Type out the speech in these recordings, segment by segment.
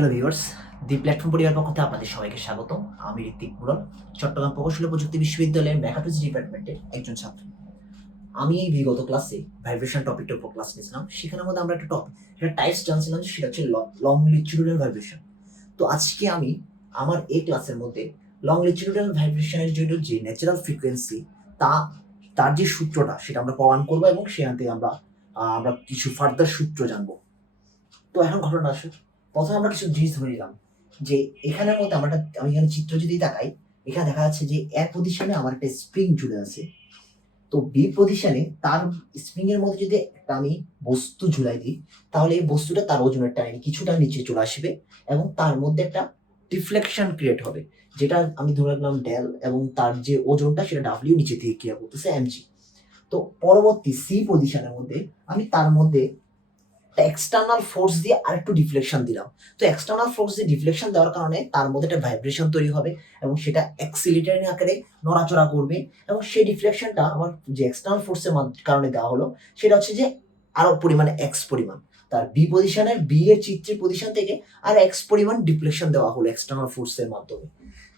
Hello viewers, দি platform পরিবার পক্ষ থেকে আপনাদের সবাইকে স্বাগত। আমি ঋত্বিক মুরাল, চট্টগ্রাম প্রকৌশল প্রযুক্তি বিশ্ববিদ্যালয়ের মেকাট্রোলজি ডিপার্টমেন্টের একজন ছাত্র। আমি এই বিগত ক্লাসে ভাইব্রেশন টপিকটার উপর ক্লাস নিয়েছিলাম। সেখানের মধ্যে আমরা একটা টাইপস জানছিলাম যে সেটা হচ্ছে লং লিটিউডিনাল ভাইব্রেশন। তো আজকে আমি আমার এই ক্লাসের মধ্যে লং লিটিউডিনাল ভাইব্রেশনের জন্য যে ন্যাচারাল ফ্রিকোয়েন্সি তার যে সূত্রটা সেটা আমরা প্রমাণ করবো এবং সেখান থেকে আমরা কিছু ফার্দার সূত্র জানবো। তো এখন ঘটনা আসে, প্রথমে আমরা কিছু জিনিস ধরে নিলাম যে এখানের মধ্যে আমি এখানে চিত্র যদি তাকাই, এখানে দেখা যাচ্ছে যে এ পজিশনে আমার একটা স্প্রিং ঝুলে আছে। তো বি পজিশনে তার স্প্রিং এর মধ্যে যদি একটা আমি বস্তু ঝুলাই দিই, তাহলে এই বস্তুটা তার ওজনের টানে কিছুটা নিচে চলে আসবে এবং তার মধ্যে একটা ডিফ্লেকশন ক্রিয়েট হবে, যেটা আমি ধরে রাখলাম ডেল, এবং তার যে ওজনটা সেটা ডাব্লিউ নিচে থেকে ক্রিয়া করতেছে এমজি। তো পরবর্তী সি পজিশনের মধ্যে আমি তার মধ্যে এক্সটার্নাল ফোর্স দিয়ে আরেকটু ডিফ্লেকশন দিলাম। তো এক্সটার্নাল ফোর্স দিয়ে ডিফ্লেকশন দেওয়ার কারণে তার মধ্যে একটা ভাইব্রেশন তৈরি হবে এবং সেটা অ্যাক্সিলারেটর আকারে নড়াচড়া করবে, এবং সেই ডিফ্লেকশনটা আমার যে এক্সটার্নাল ফোর্সের কারণে দেওয়া হলো সেটা হচ্ছে যে আরো পরিমাণে এক্স পরিমাণ, তার বি পজিশনের বি এর চিত্রের পজিশন থেকে আর এক্স পরিমাণ ডিফ্লেকশন দেওয়া হলো এক্সটার্নাল ফোর্সের মাধ্যমে।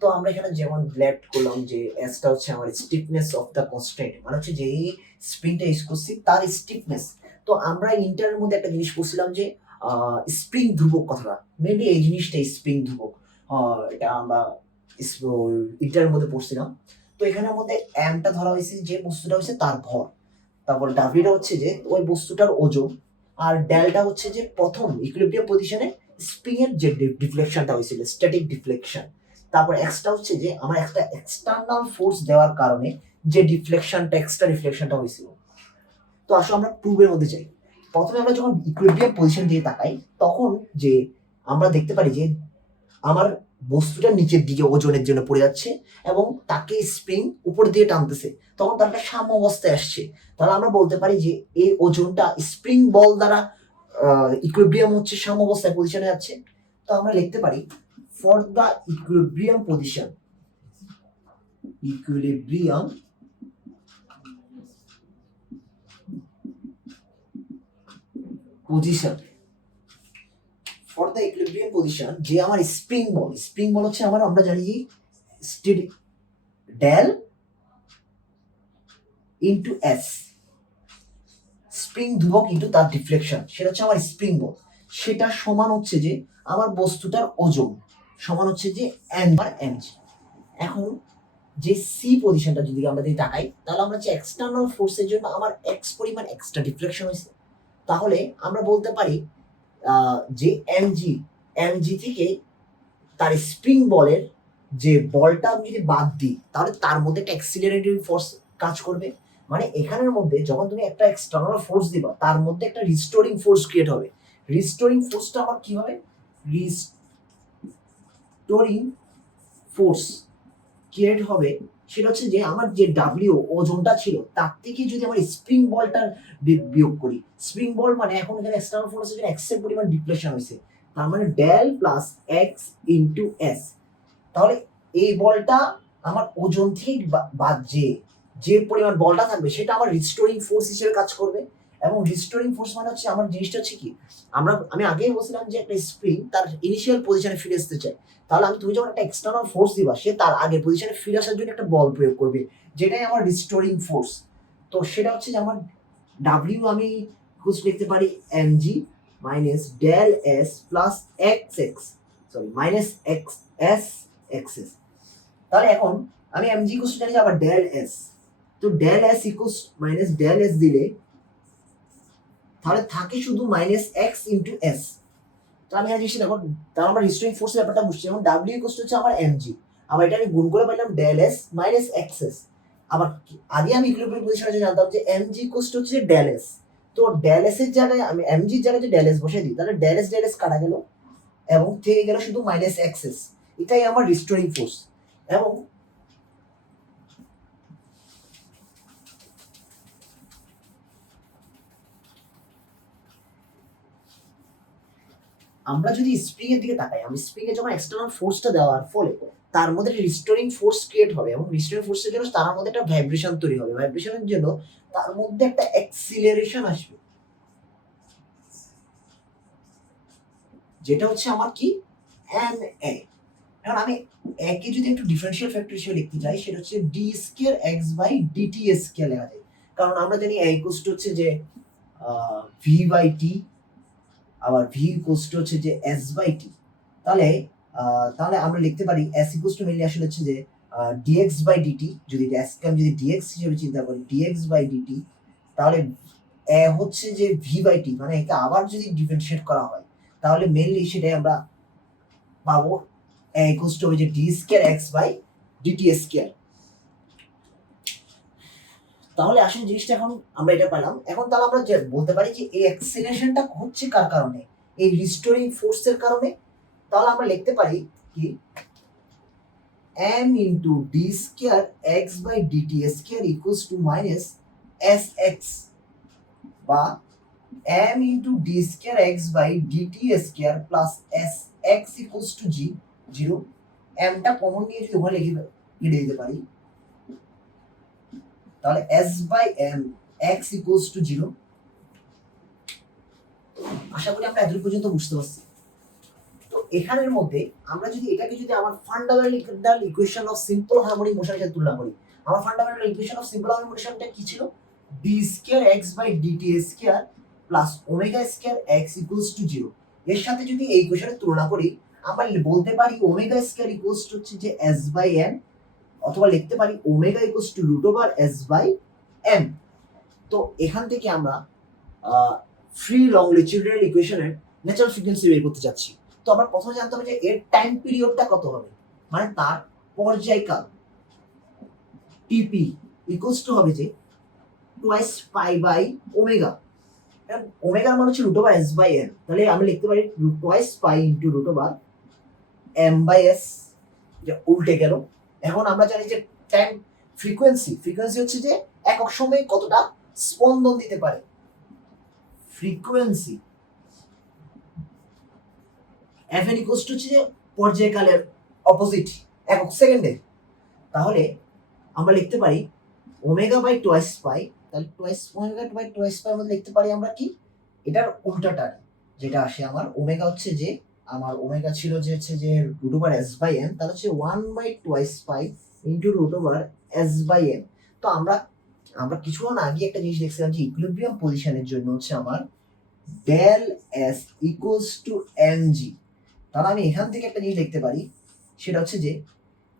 তো আমরা এখানে যেমন লেট করলাম যে এসটা হচ্ছে আমার স্টিফনেস অফ দ্য কনস্ট্যান্ট, মানে হচ্ছে যে স্প্রিংটা ইউজ করছি তার স্টিফনেস। তো আমরা ইন্টারের মধ্যে একটা জিনিস বলছিলাম যে স্প্রিং ধ্রুবক কথাটা, মেবি এই জিনিসটা স্প্রিং ধ্রুবক, এটা আমরা ইন্টারের মধ্যে পড়ছিলাম। তো এখানের মধ্যে এমটা ধরা হয়েছে যে বস্তুটা হচ্ছে তার ভর, তারপর ডাব্লিউটা হচ্ছে যে ওই বস্তুটার ওজন, আর ডেলটা হচ্ছে যে প্রথম ইকুইলিব্রিয়াম পজিশনে স্প্রিং এর যে ডিফ্লেকশনটা হয়েছিল স্ট্যাটিক ডিফ্লেকশন, তারপর এক্সটা হচ্ছে যে আমার একটা এক্সটার্নাল ফোর্স দেওয়ার কারণে যে ডিফ্লেকশনটা এক্সট্রা ডিফ্লেকশনটা হয়েছিল। তো আসলে আমরা প্রুফের মধ্যে যাই। প্রথমে আমরা যখন ইকুইলিব্রিয়াম পজিশন দিয়ে তাকাই, তখন যে আমরা দেখতে পারি যে আমার বস্তুটা নিচের দিকে ওজনের জন্য পড়ে যাচ্ছে এবং তাকে স্প্রিং উপর দিয়ে টানতেছে, তখন তার একটা সাম্য অবস্থায় আসছে। তাহলে আমরা বলতে পারি যে এই ওজনটা স্প্রিং বল দ্বারা ইকুইলিব্রিয়াম হচ্ছে সাম্য অবস্থায় পজিশনে যাচ্ছে। তো আমরা লিখতে পারি for the equilibrium position, equilibrium position, for the equilibrium position, যে আমার স্প্রিং বল হচ্ছে আমরা জানি যে স্টেডি ডেল ইনটু এস, স্প্রিং ধ্রুবক ইনটু তার ডিফ্লেকশন, সেটা হচ্ছে আমার স্প্রিং বল। সেটা সমান হচ্ছে যে আমার বস্তুটার ওজন সমান হচ্ছে যে এন বার এমজি। এখন যে সি পজিশনটা যদি আমরা তাকাই, তাহলে আমরা যে এক্সটার্নাল ফোর্সের জন্য আমার এক্স পরিমাণ এক্সট্রা ডিফ্লেকশন হয়েছে, তাহলে আমরা বলতে পারি যে এমজি থেকে তার স্প্রিং বলের যে বলটা আমি যদি বাদ দিই, তাহলে তার মধ্যে একটা অ্যাক্সিলারেটরি ফোর্স কাজ করবে। মানে এখানের মধ্যে যখন তুমি একটা এক্সটার্নাল ফোর্স দিবা, তার মধ্যে একটা রিস্টোরিং ফোর্স ক্রিয়েট হবে। রিস্টোরিং ফোর্সটা আমার কি হবে, রিস্টোরিং ফোর্স ক্রিয়েট হবে, সেটা হচ্ছে যে আমার যে ডাব্লিউ ওজনটা ছিল তার থেকে যদি আমার স্প্রিং বলটা বিয়োগ করি, স্প্রিং বল মানে এখন এখানে এক্সটার্নাল ফোর্সের জন্য এক্স এর পরিমাণ ডিফ্লেকশন হয়েছে, তার মানে del plus x into s. তাহলে এই বলটা আমার ওজন থেকে বাদ যে পরিমাণ বলটা থাকবে সেটা আমার রিস্টোরিং ফোর্স হিসেবে কাজ করবে। এবং রিস্টোরিং ফোর্স মানে হচ্ছে আমার জিনিসটা হচ্ছে কি, আমি আগেই বলছিলাম যে একটা স্প্রিং তার ইনিশিয়াল পজিশনে ফিরে আসতে চায়, তাহলে তুমি যখন একটা এক্সটার্নাল ফোর্স দিবা, সে তার আগের পজিশনে ফিরে আসার জন্য একটা বল প্রয়োগ করবে, যেটাই আমার রিস্টোরিং ফোর্স। তো সেটা হচ্ছে যে আমার ডাব্লিউ আমি লিখতে পারি mg minus del s plus minus x s xs. তাহলে এখন আমি এমজি ইকুয়াল জানি আবার ডেল এস, তো del s equal minus del s দিলে তাহলে থাকে শুধু মাইনাস এক্স ইন্টু এস। তো আমি আর জিনিসটা দেখো, তাহলে আমরা রিস্টোরিং ফোর্সের ব্যাপারটা বুঝছি। এখন ডাব্লিউ ইকুয়াল হচ্ছে আমার এমজি, আবার এটা আমি গুণ করে পাইলাম ডেল এস মাইনাস এক্সএস। আবার আগে আমি ইকুইলিব্রিয়াম পজিশনে জানতাম যে এমজি ইকুয়াল হচ্ছে ডেল এস, তো ডেল এস এর জায়গায় আমি এমজির জায়গায় যে ডেল এস বসে দিই, তাহলে ডেল এস কাটা গেল এবং থেকে গেল শুধু মাইনাস এক্সএস। এটাই আমার রিস্টোরিং ফোর্স। এবং আমরা যদি স্প্রিং এর দিকে তাকাই, আমি স্প্রিং এ যখন এক্সটার্নাল ফোর্সটা দেওয়ার ফলে তার মধ্যে রিস্টোরিং ফোর্স ক্রিয়েট হবে, এবং রিস্টোরিং ফোর্সের জন্য তার মধ্যে একটা ভাইব্রেশন তৈরি হবে, ভাইব্রেশনের জন্য তার মধ্যে একটা অ্যাক্সিলারেশন আসবে, যেটা হচ্ছে আমার কি এন এ। এখন আমি একে যদি একটু ডিফারেন্সিয়াল ফ্যাক্টর হিসেবে লিখতে চাই, সেটা হচ্ছে d square x by DT square লেখা যায়। কারণ আমরা জানি এ ইকুয়ালস টু হচ্ছে যে ভি বাই টি, আবার ভি ইকুয়ালস টু হচ্ছে যে এস বাই টি। তাহলে তাহলে আমরা লিখতে পারি এস ইকুয়ালস টু মেইনলি আসলে হচ্ছে যে ডিএক্স বাই ডিটি। যদি এস কে আমি যদি ডিএক্স হিসেবে চিন্তা করি, ডিএক্স বাই ডিটি, তাহলে এ হচ্ছে যে ভি বাই টি, মানে একে আবার যদি ডিফারেন্সিয়েট করা হয় তাহলে মেইনলি সেটাই আমরা পাবো এ ইকুয়ালস টু হবে যে d square x by DT square. তাহলে আসলে জিনিসটা এখন আমরা এটা পেলাম। এখন তাহলে আমরা যে বলতে পারি যে এই অ্যাক্সিলারেশনটা হচ্ছে কার কারণে, এই রিস্টোরিং ফোর্সের কারণে। তাহলে আমরা লিখতে পারি কি m into d square x by DT square equals to minus s x, বা m into d square x by DT square plus s x equals to g zero. এমটা কমন নিয়ে যদি ওখানে লিখে দিতে পারি, তাহলে s by m x equals to 0। আশা করি আমরা এতটুকু পর্যন্ত বুঝতে পারছি। তো এখানের মধ্যে আমরা যদি এটাকে যদি আমার fundamental equation of simple harmonic মোশনের সাথে তুলনা করি, আমার fundamental equation of simple harmonic মোশনটা কি ছিল? d square x by dt square plus omega square x equals to 0। এর সাথে যদি এই ইকুয়েশনের তুলনা করি, আমরা বলতে পারি ওমেগা স্কয়ার ইকুয়ালস টু হচ্ছে যে s বাই m, অথবা লিখতে পারি omega equals to root over s by m। তো এখান থেকে আমরা ফ্রি লংলিটিউডিনাল ইকুয়েশনের ন্যাচারাল ফ্রিকোয়েন্সি বের করতে যাচ্ছি। তো আমরা প্রথমে জানতে হবে যে এর টাইম পিরিয়ডটা কত হবে, মানে তার পর্যায়কাল টিপি ইকুয়ালস টু হবে যে টুয়াইস পাই বাই ওমেগা। ওমেগার মান হচ্ছে root over s by m, তাহলে আমি লিখতে পারি twice pi into root over m by s, যে উল্টে গেল। এখন আমরা জানি যে টাইম ফ্রিকোয়েন্সি হচ্ছে যে একক সময়ে কতটা স্পন্দন দিতে পারে। ফ্রিকোয়েন্সি fn ইকুয়ালস টু হচ্ছে যে পর্যায়কালের অপোজিট একক সেকেন্ডে। তাহলে আমরা লিখতে পারি ওমেগা বাই টুয়াইস পাই, তাহলে twice omega by twice pi মধ্যে লিখতে পারি আমরা কি, এটার উল্টাটা যেটা আসে আমার ওমেগা হচ্ছে যে আমার ওমেগা ছিল যে হচ্ছে যে root over s by m, তাহলে হচ্ছে 1 by twice pi into root over s by m। তো আমরা কিছুক্ষণ আগে একটা জিনিস দেখছিলাম যে ইকুইলিব্রিয়াম পজিশনের জন্য হচ্ছে আমার del s equals to mg। তাহলে আমি এখান থেকে একটা জিনিস লিখতে পারি, সেটা হচ্ছে যে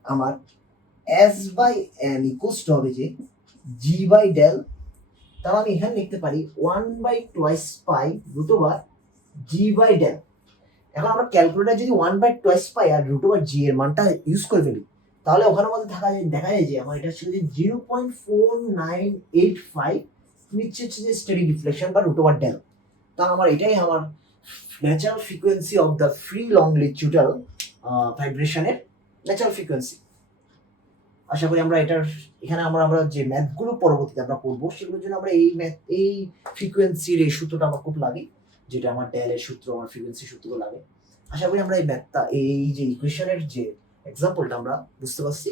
আমার s by m equals to হবে যে g বাই ডেল। তাহলে আমি এখানে লিখতে পারি 1 by twice pi root over g by del. এখন আমরা ক্যালকুলেটর যদি 1 বাই টুয়াইস পাই আর রুট ওভার g এর মানটা ইউজ করে ফেলি, তাহলে ওখানের মধ্যে দেখা যায় যে আমার এটা ছিল যে 0.4985 নিচে হচ্ছে যে স্টেডি ডিফ্লেকশন বা রুট ওভার ডেল। তাহলে আমার এটাই আমার natural frequency of the free longitudinal ভাইব্রেশনের ন্যাচারাল ফ্রিকোয়েন্সি। আশা করি আমরা এখানে আমরা যে ম্যাথগুলো পরবর্তীতে আমরা করবো, সেগুলোর জন্য আমরা এই ফ্রিকোয়েন্সির এই সূত্রটা আমার খুব লাগে, যেটা আমার ডেলের সূত্র, আমার ফ্রিকোয়েন্সি সূত্র লাগে। আশা করি আমরা এই ম্যাথটা, এই যে ইকুয়েশনের যে এক্সাম্পলটা আমরা বুঝতে পারছি।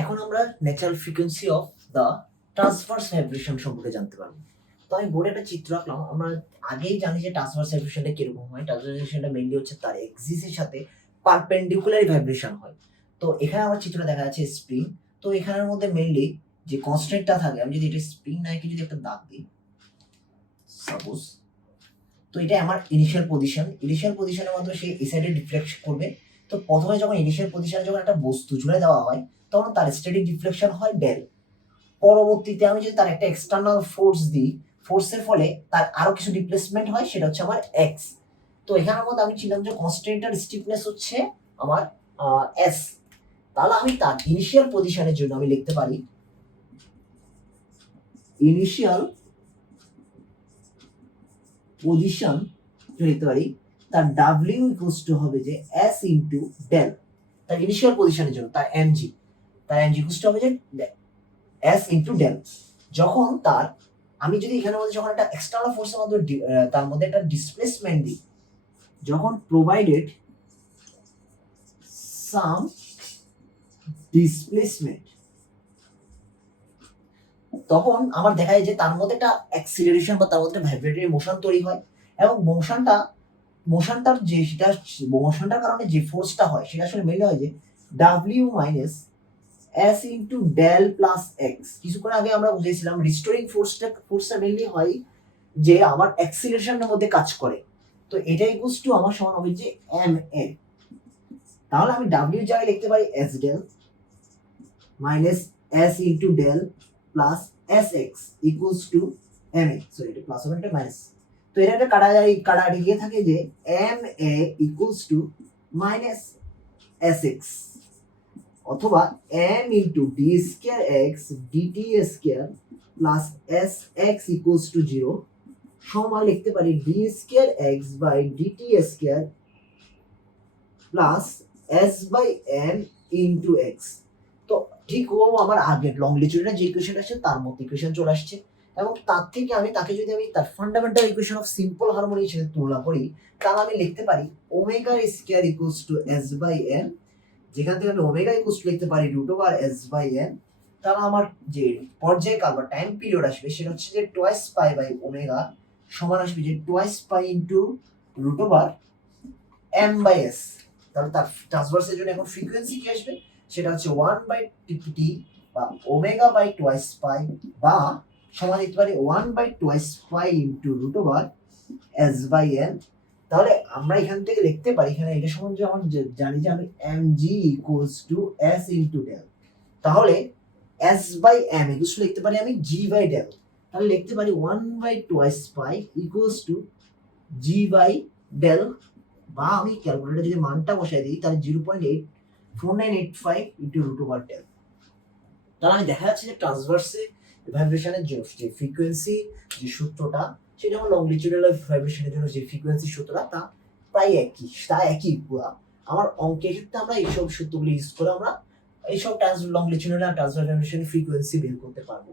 এখন আমরা natural frequency of the transverse vibration সম্পর্কে জানতে পারবো। তো আমি বোর্ডে একটা চিত্র আঁকলাম। আমরা আগেই জানি যে ট্রান্সভার্স ভাইব্রেশনটা কিরকম হয়। ট্রান্সভার্স ভাইব্রেশনটা মেইনলি হচ্ছে তার এক্সিসের সাথে পারপেন্ডিকুলার ভাইব্রেশন হয়। তো এখানে আমার চিত্রটা দেখা যাচ্ছে স্প্রিং। তো এখানের মধ্যে মেইনলি যে কনস্ট্যান্টটা থাকে, আমি যদি এটা স্প্রিং নাকি যদি একটা দাগ দিই সাপোজ, তো এটা আমার ইনিশিয়াল পজিশনের মাধ্যমে সে এই সাইডে ডিফ্লেক্ট করবে। তো প্রথমে যখন ইনিশিয়াল পজিশনে যখন একটা বস্তু জুড়ে দেওয়া হয়, তখন তার স্টেডি ডিফ্লেকশন হয় ডেল। পরবর্তীতে আমি যদি তার একটা এক্সটার্নাল ফোর্স দিই, ফোর্সের ফলে তার আরো কিছু ডিসপ্লেসমেন্ট হয়, সেটা হচ্ছে আমার এক্স। তো এখানের মধ্যে আমি ছিলাম যে কনস্ট্যান্টের স্টিফনেস হচ্ছে আমার এস। তাহলে আমি তার ইনিশিয়াল পজিশনের জন্য আমি লিখতে পারি ইনিশিয়াল পজিশন লিখতে পারি তার ডাব্লিউ ইকুয়ালস টু হবে যে এস ইনটু ডেল। তার ইনিশিয়াল পজিশনের জন্য তার এমজি ইকুয়ালস টু হবে যে এস ইনটু ডেল। যখন তার আমি যদি এখানের মধ্যে যখন একটা এক্সটার্নাল ফোর্সের মধ্যে তার মধ্যে একটা ডিসপ্লেসমেন্ট দিই, যখন প্রোভাইডেড সাম ডিসপ্লেসমেন্ট, তখন আমার দেখা যায় যে তার মধ্যে একটা অ্যাক্সিলারেশন বা তার মধ্যে একটা ভাইব্রেটরি মোশন তৈরি হয়, এবং মোশনটা মোশনটার যে সেটা মোশনটার কারণে যে ফোর্সটা হয় সেটা আসলে মেনলি হয় যে W minus s into del plus x. কিছুক্ষণ আগে আমরা বুঝেছিলাম রিস্টোরিং ফোর্সটা মেনলি হয় যে আমার অ্যাক্সিলারেশনের মধ্যে কাজ করে। তো এটা ইকুয়ালস টু আমার সমান হবে যে এম এ। তাহলে আমি ডাব্লিউ জায়গায় লিখতে পারি s del minus s into del plus s x equals to m a. So এটা প্লাস হবে, এটা মাইনাস। তো এটা একটা কাটাকাটি গিয়ে থাকে যে m a equals to minus s x, অথবা m into d square x dt square plus s x equals to 0 সমান লিখতে পারি d square x by dt square plus s by m into x. তো ঠিক ও আমার আগের লংলিটিউডের যে equation আছে তার মতো ইকুয়েশন চলে আসছে, এবং তার থেকে তাকে যদি আমি তার fundamental equation of simple harmony হিসেবে তুলনা করি, তাহলে আমি লিখতে পারি omega square equals to s by n, যেখান থেকে আমি ওমেগা ইকুয়ালস টু লিখতে পারি root over s by n. তাহলে আমার যে পর্যায়কাল বা টাইম পিরিয়ড আসবে সেটা হচ্ছে যে টোয়াইস পাই বাই ওমেগা সমান আসবে যে twice pi into root over m by s. তাহলে তার ট্রান্সভার্সের জন্য এখন ফ্রিকোয়েন্সি কি আসবে, সেটা হচ্ছে 1 বাই টি বা ওমেগা বাই টোয়াইস পাই, বা সমান লিখতে পারি 1 by twice pi into root over s by n. তাহলে আমরা এখান থেকে লিখতে পারি, এখানে এটা সমান যে আমরা জানি যে আমি m g equals to s into del, তাহলে s by m equals to লিখতে পারি আমি জি বাই ডেল। তাহলে লিখতে পারি 1 by twice pi equals to g by del, বা আমি ক্যালকুলেটর যদি মানটা বসাই দিই তাহলে 0.4985 ইন্টু রুট ওভার ডেল। তাহলে আমি দেখা যাচ্ছে যে ট্রান্সভার্সে ভাইব্রেশনের যে ফ্রিকোয়েন্সি যে সূত্রটা, সেটা আমার লংলিটিউডাল ভাইব্রেশনের জন্য যে ফ্রিকোয়েন্সি সূত্রটা তা প্রায় একই পুরো। আমার অঙ্কের ক্ষেত্রে আমরা এইসব সূত্রগুলো ইউজ করে আমরা এইসব লংলিটিউডাল ট্রান্সভার্স ভাইব্রেশনের ফ্রিকোয়েন্সি বের করতে পারবো।